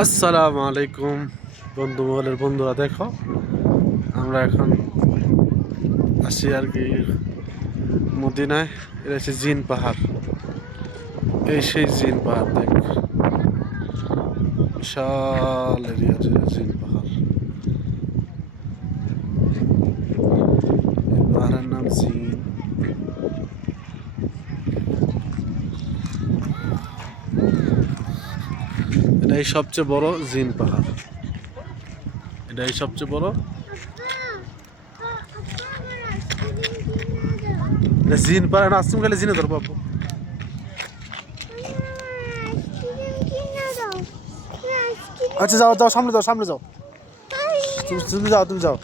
আসসালামু আলাইকুম বন্ধু মহলের বন্ধুরা, দেখো আমরা এখন আছি আর কি মদিনায়। এটা হচ্ছে জিন পাহাড়। এই সেই জিন পাহাড়, দেখ বিশাল এরিয়া জিন পাহাড়। এই পাহাড়ের নাম জিন। এটাই সবচেয়ে বড় জিন পাহাড়। এটাই সবচেয়ে বড়। এটা জিন পাহাড় আসছিম গেলে জিনে ধর বাবু। আচ্ছা যাও যাও, সামনে যাও, সামনে যাও, তুমি যাও, তুমি যাও।